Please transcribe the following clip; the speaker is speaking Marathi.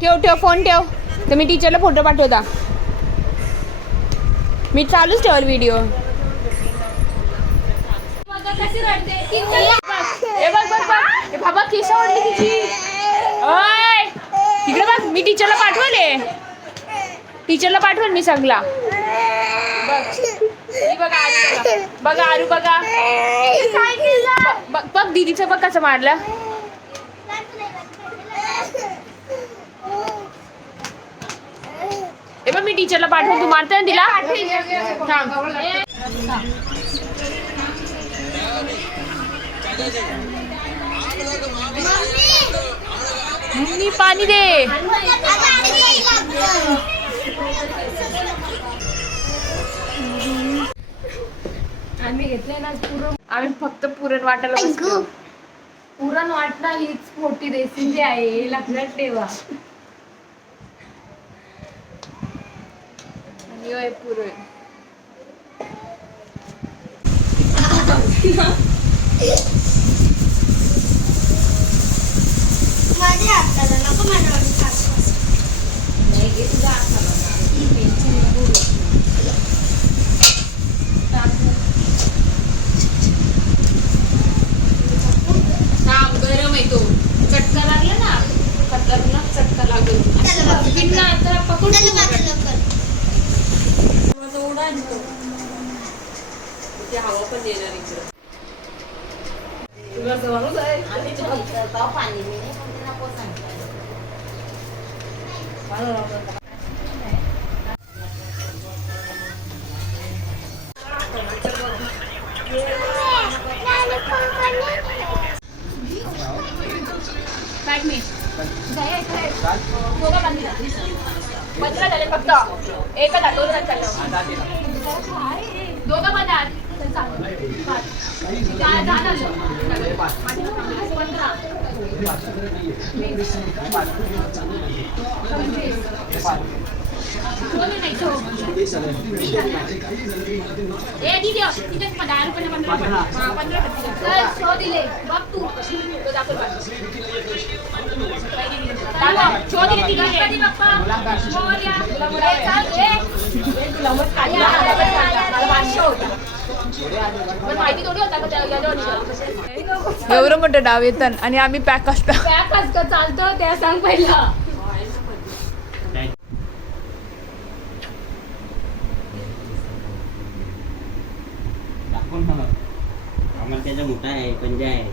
ठेव फोन ठेव. तर मी टीचरला फोटो पाठवता. मी चालूच ठेवल व्हिडिओ. बाबा केस आवडली तिची. इकडे बघ, मी टीचरला पाठवल मी सगळा. बघा आरू बघा. बघ दीदीचं बघ कसं मारलं. हे बघ मी टीचरला पाठवून, तू मारते ना तिला. मम्मी पाणी दे. आम्ही घेतले ना आम्ही फक्त पुरण वाटायला बसलो. पुरण वाटणं हीच मोठी रेसिपी आहे, हे लक्षात ठेवा. आणि पुरण माझ्या हाताला नको, माझ्या गरम आहे तो. चटका लागला ना, खतरनाक चटका लागेल. पकडून हवा पण येणार इकडं. तुला जवळच आहे. पाणी बॅग मी दोघं बांधली 15 झाले फक्त. एकच आहे, 2 चाललं. दोघं बांधा. 15 दिले. बघ तू एवढं मोठं डाव येतं आणि आम्ही पॅक असतो. चालतं त्या सांग पहिला. आम्हाला त्याचा मोठा आहे पंजा आहे.